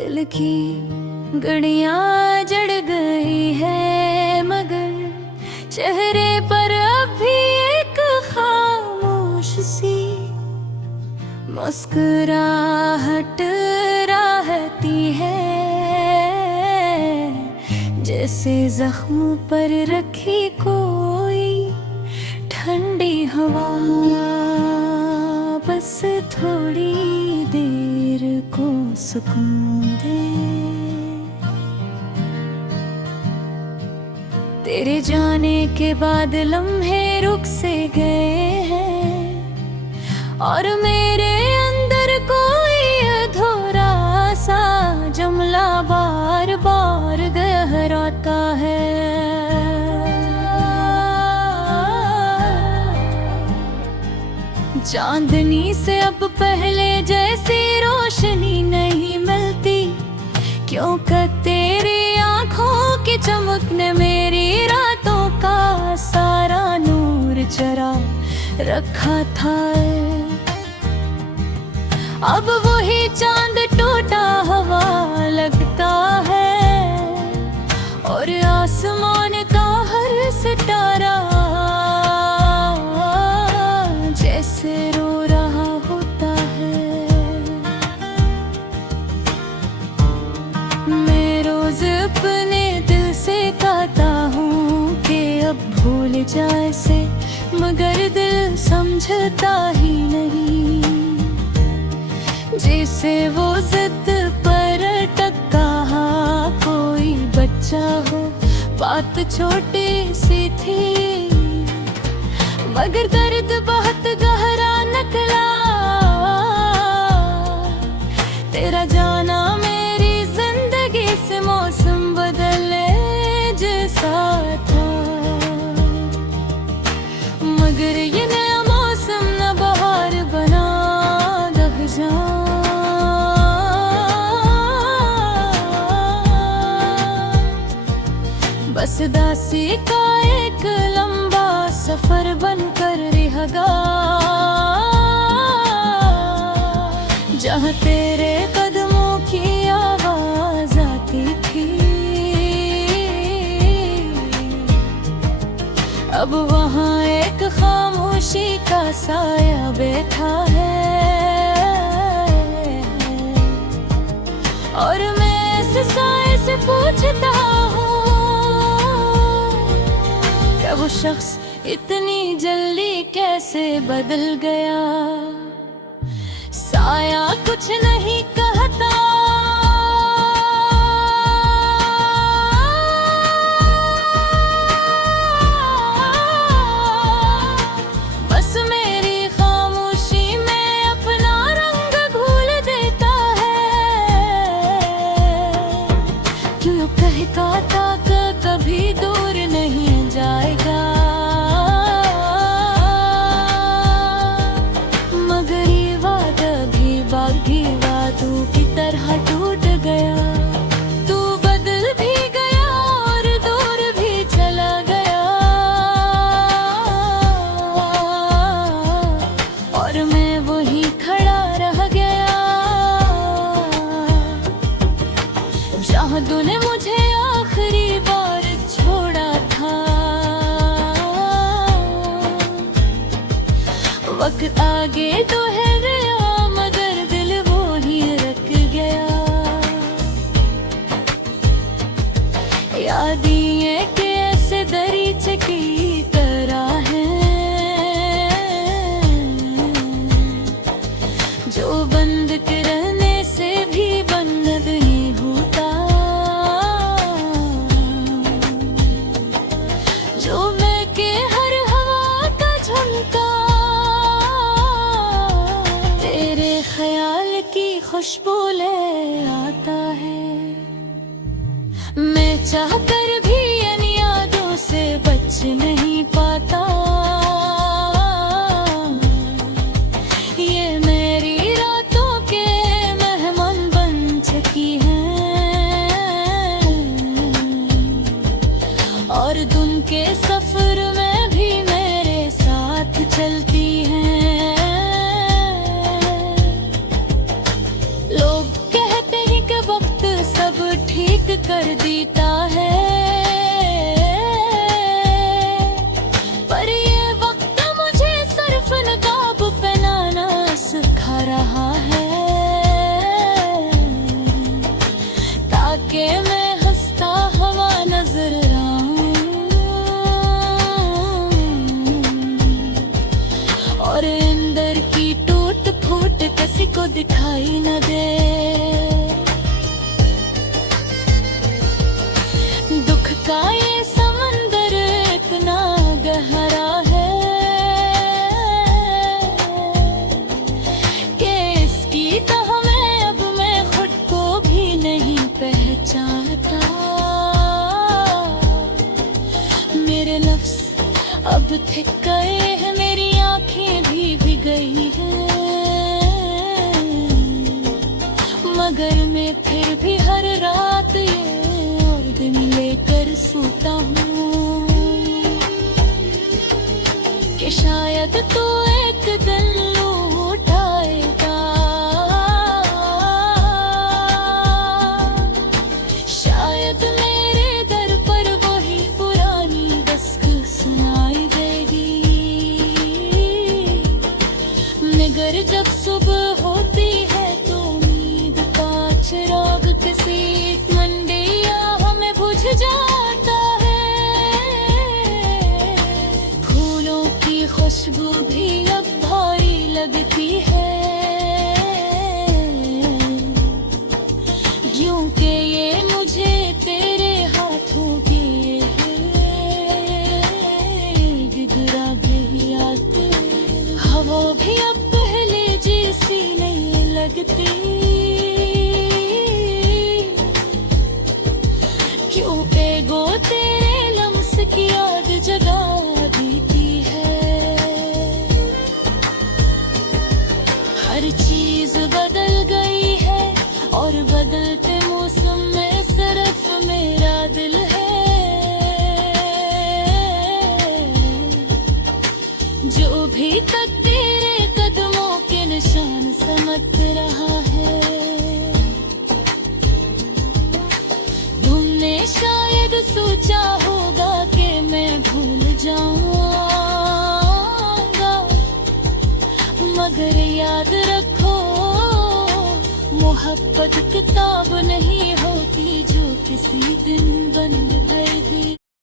दिल की गड़ियां जड़ गई है, मगर चेहरे पर अभी एक खामोश सी मुस्कुराहट रहती है, जैसे जख्म पर रखी कोई ठंडी हवा, बस थोड़ी देर को सुकून दे। तेरे जाने के बाद लम्हे रुक से गए हैं, और मेरे अंदर कोई अधूरा सा जुमला बार बार गहराता है। चांदनी से अब पहले जैसी रोशनी नहीं मिलती, क्योंकि तेरी आंखों की चमक ने मेरी रातों का सारा नूर चुरा रखा था। अब वही चांद टूटा हवा लगता है, और आसमान का हर सितारा जैसे रो रहा होता है। मैं रोज अपने दिल से कहता हूँ कि अब भूल जाए से, मगर दिल समझता ही नहीं। जैसे वो जिद पर अटका कोई बच्चा हो, बात छोटी सी थी मगर दर्द बहुत गहरा निकला। तेरा जाना मेरी जिंदगी से मौसम बदले जैसा था, मगर ये नया मौसम न बहार बना दहजा। बस दासी का एक लंबा सफर बनकर रहेगा, जहाँ तेरे कदमों की आवाज आती थी, अब वहाँ एक खामोशी का साया बैठा है। और मैं इस साए से पूछता हूँ, क्या वो शख्स इतनी जल्दी कैसे बदल गया? साया कुछ नहीं कहता, बस मेरी खामोशी में अपना रंग घोल देता है। क्यों कहता था कि कभी दूर नहीं जाएगा, बागी वादों की तरह टूट गया। तू बदल भी गया और दूर भी चला गया, और मैं वहीं खड़ा रह गया जहाँ तूने मुझे आखिरी बार छोड़ा था। वक्त आगे तो है यादियाँ के ऐसे दरीचे की तरह हैं, जो बंद के रहने से भी बंद नहीं होता, जो मैं के हर हवा का झुमका तेरे ख्याल की खुशबू ले आता है। मैं चाहकर भी इन यादों से बच नहीं पाता, ये मेरी रातों के मेहमान बन चुकी हैं, और दिन के सफर में भी मेरे साथ चलती हैं। लोग कहते हैं कि वक्त को दिखाई न दे। दुख का ये समंदर इतना गहरा है कि इसकी तह में अब मैं खुद को भी नहीं पहचानता। मेरे लफ्ज़ अब थिक गए हैं, मेरी आँखें भी भीग गई हैं, मगर मैं फिर भी हर रात ये और दिन लेकर सोता हूँ कि शायद तू एक दिन लौट आएगा। शायद मेरे दर पर वही पुरानी दस्तक सुनाई देगी, मगर जब सुबह होती है तो उम्मीद का चिराग किसी मंडी या हमें बुझ जाता है। फूलों की खुशबू भी अब भारी लगती है, क्योंकि ये मुझे तेरे हाथों की गिरा गई आते। हवा भी अब पहले जैसी नहीं लगती, क्यों एगो तेरे लम्स की याद जगा देती है। हर चीज बदल गई है और बदलते मौसम में सिर्फ मेरा दिल है, जो भी तक तेरे कदमों के निशान समझ रहा है। तुमने शायद सोचा होगा कि मैं भूल जाऊंगा, मगर याद रखो मोहब्बत किताब नहीं होती जो किसी दिन बन